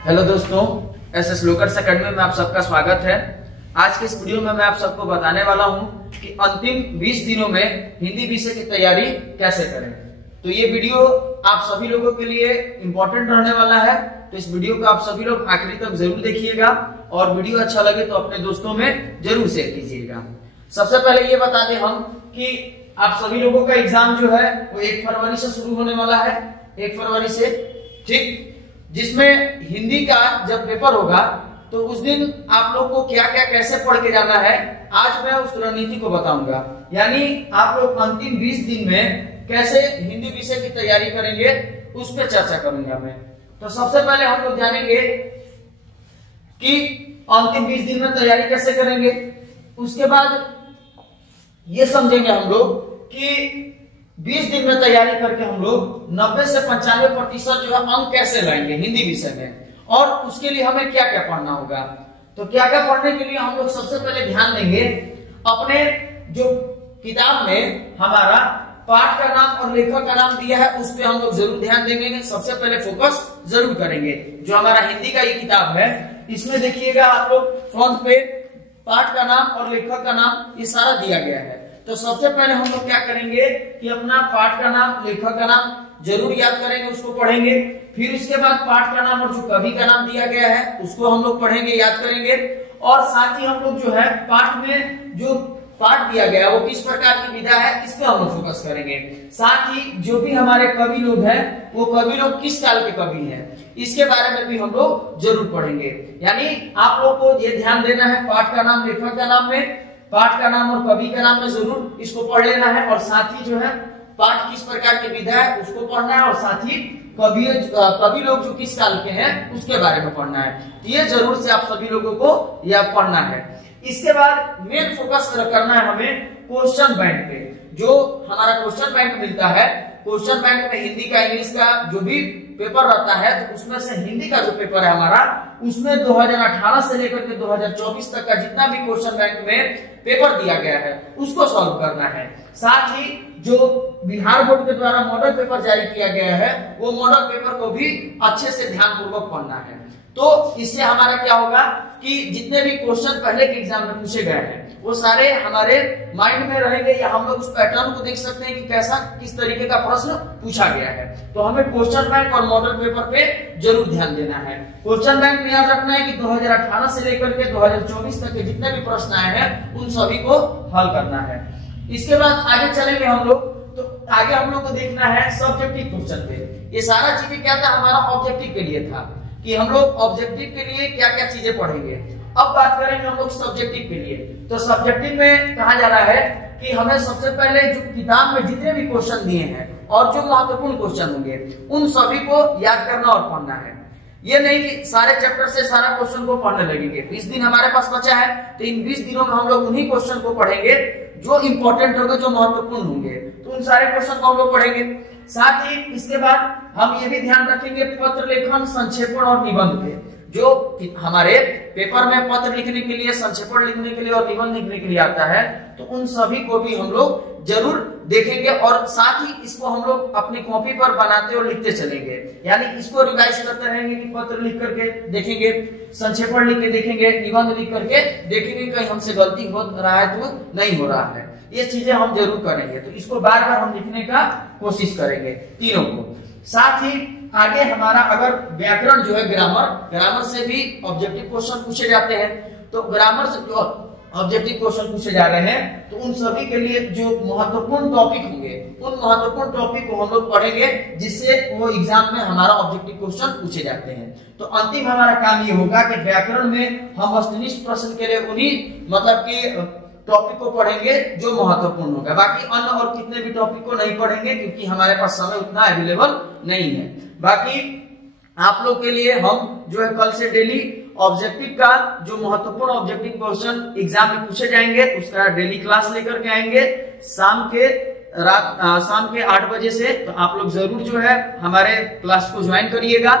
Hello दोस्तों, SS लोकर्स academy में आप सबका स्वागत है। आज के इस वीडियो में मैं आप सबको बताने वाला हूं कि अंतिम 20 दिनों में हिंदी विषय की तैयारी कैसे करें। तो ये वीडियो आप सभी लोगों के लिए इम्पोर्टेंट रहने वाला है, तो इस वीडियो को आप सभी लोग आखिरी तक जरूर देखिएगा और वीडियो अच्छा लगे तो अपने दोस्तों में जरूर शेयर कीजिएगा। सबसे पहले ये बता दें हम कि आप सभी लोगों का एग्जाम जो है वो 1 फरवरी से शुरू होने वाला है, 1 फरवरी से, ठीक, जिसमें हिंदी का जब पेपर होगा तो उस दिन आप लोग को क्या क्या कैसे पढ़ के जाना है, आज मैं उस रणनीति को बताऊंगा। यानी आप लोग अंतिम 20 दिन में कैसे हिंदी विषय की तैयारी करेंगे उस पर चर्चा करूंगा मैं। तो सबसे पहले हम लोग जानेंगे कि अंतिम 20 दिन में तैयारी कैसे करेंगे। उसके बाद ये समझेंगे हम लोग कि 20 दिन में तैयारी करके हम लोग 90 से 95% जो है अंक कैसे लाएंगे हिंदी विषय में, और उसके लिए हमें क्या क्या पढ़ना होगा। तो क्या क्या पढ़ने के लिए हम लोग सबसे पहले ध्यान देंगे अपने जो किताब में हमारा पाठ का नाम और लेखक का नाम दिया है उस पर हम लोग जरूर ध्यान देंगे, सबसे पहले फोकस जरूर करेंगे। जो हमारा हिंदी का ये किताब है इसमें देखिएगा आप लोग फ्रंट पे पाठ का नाम और लेखक का नाम ये सारा दिया गया है। तो सबसे पहले हम लोग क्या करेंगे कि अपना पाठ का नाम, लेखक का नाम जरूर याद करेंगे, उसको पढ़ेंगे। फिर उसके बाद पाठ का नाम और जो कवि का नाम दिया गया है उसको हम लोग पढ़ेंगे, याद करेंगे। और साथ ही हम लोग जो है पाठ में जो पाठ दिया गया वो किस प्रकार की विधा है इस पे हम लोग फोकस करेंगे। साथ ही जो भी हमारे कवि लोग हैं वो कवि लोग किस काल के कवि हैं इसके बारे में भी हम लोग जरूर पढ़ेंगे। यानी आप लोग को ये ध्यान देना है पाठ का नाम, लेखक का नाम में, पाठ का नाम और कवि का नाम में जरूर इसको पढ़ लेना है। और साथ ही जो है पाठ किस प्रकार की विधा है उसको पढ़ना है, और साथ ही कवि लोग जो किस काल के हैं उसके बारे में पढ़ना है। ये जरूर से आप सभी लोगों को यह पढ़ना है। इसके बाद मेन फोकस करना है हमें क्वेश्चन बैंक पे। जो हमारा क्वेश्चन बैंक मिलता है, क्वेश्चन बैंक में हिंदी का, इंग्लिश का जो भी पेपर रहता है तो उसमें से हिंदी का जो पेपर है हमारा उसमें 2018 से लेकर के 2024 तक का जितना भी क्वेश्चन बैंक में पेपर दिया गया है उसको सॉल्व करना है। साथ ही जो बिहार बोर्ड के द्वारा मॉडल पेपर जारी किया गया है वो मॉडल पेपर को भी अच्छे से ध्यानपूर्वक पढ़ना है। तो इससे हमारा क्या होगा कि जितने भी क्वेश्चन पहले के एग्जाम में पूछे गए हैं वो सारे हमारे माइंड में रहेंगे, या हम लोग उस पैटर्न को देख सकते हैं कि कैसा किस तरीके का प्रश्न पूछा गया है। तो हमें क्वेश्चन बैंक और मॉडल पेपर पे जरूर ध्यान देना है। क्वेश्चन बैंक में याद रखना है कि 2018 से लेकर के 2024 तक के जितने भी प्रश्न आए हैं उन सभी को हल करना है। इसके बाद आगे चलेंगे हम लोग, तो आगे हम लोग को देखना है सब्जेक्टिव क्वेश्चन पे। ये सारा चीजें क्या था, हमारा ऑब्जेक्टिव के लिए था कि हम लोग ऑब्जेक्टिव के लिए क्या क्या चीजें पढ़ेंगे। अब बात करेंगे हम लोग सब्जेक्टिव के लिए। तो सब्जेक्टिव में कहा जा रहा है कि हमें सबसे पहले जो किताब में जितने भी क्वेश्चन दिए हैं और जो महत्वपूर्ण क्वेश्चन होंगे उन सभी को याद करना और पढ़ना है। ये नहीं कि सारे चैप्टर से सारा क्वेश्चन को पढ़ने लगेंगे। 20 दिन हमारे पास बचा है तो इन 20 दिनों में हम लोग उन्हीं क्वेश्चन को पढ़ेंगे जो इंपॉर्टेंट होंगे, जो महत्वपूर्ण होंगे, तो उन सारे क्वेश्चन को हम लोग पढ़ेंगे। साथ ही इसके बाद हम ये भी ध्यान रखेंगे पत्र लेखन, संक्षेपण और निबंध पे। जो हमारे पेपर में पत्र लिखने के लिए, संक्षेपण लिखने के लिए और निबंध लिखने के लिए आता है तो उन सभी को भी हम लोग जरूर देखेंगे, और साथ ही इसको हम लोग अपनी कॉपी पर बनाते और लिखते चलेंगे। यानी इसको रिवाइज करते रहेंगे कि पत्र लिख करके देखेंगे, संक्षेपण लिख के देखेंगे, निबंध लिख करके देखेंगे कहीं हमसे गलती हो रहा है तो नहीं हो रहा है। ये चीजें हम जरूर करेंगे, तो इसको बार बार हम लिखने का कोशिश करेंगे तीनों को। साथ ही आगे हमारा अगर व्याकरण जो है, ग्रामर से भी ऑब्जेक्टिव क्वेश्चन पूछे जाते हैं, तो ग्रामर से जो ऑब्जेक्टिव क्वेश्चन पूछे जा रहे हैं तो उन सभी के लिए जो महत्वपूर्ण टॉपिक होंगे उन महत्वपूर्ण टॉपिक को हम लोग पढ़ेंगे जिससे वो एग्जाम में हमारा ऑब्जेक्टिव क्वेश्चन पूछे जाते हैं। तो अंतिम हमारा काम ये होगा कि व्याकरण में हम वस्तुनिष्ठ प्रश्न के लिए उन्हीं मतलब कि टॉपिक को पढ़ेंगे जो महत्वपूर्ण होगा। बाकी अन्य और कितने भी टॉपिक को नहीं पढ़ेंगे क्योंकि हमारे पास समय उतना अवेलेबल नहीं है। बाकी आप लोग के लिए हम जो है कल से डेली ऑब्जेक्टिव का जो महत्वपूर्ण ऑब्जेक्टिव क्वेश्चन एग्जाम में पूछे जाएंगे उसका डेली क्लास लेकर के आएंगे शाम के 8 बजे से। तो आप लोग जरूर जो है हमारे क्लास को ज्वाइन करिएगा।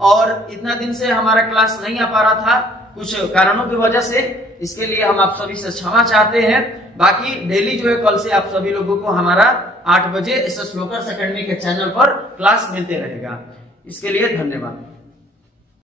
और इतना दिन से हमारा क्लास नहीं आ पा रहा था कुछ कारणों की वजह से, इसके लिए हम आप सभी से क्षमा चाहते हैं। बाकी डेली जो है कल से आप सभी लोगों को हमारा 8 बजे एसएस लोकर्स एकेडमी के चैनल पर क्लास मिलते रहेगा। इसके लिए धन्यवाद।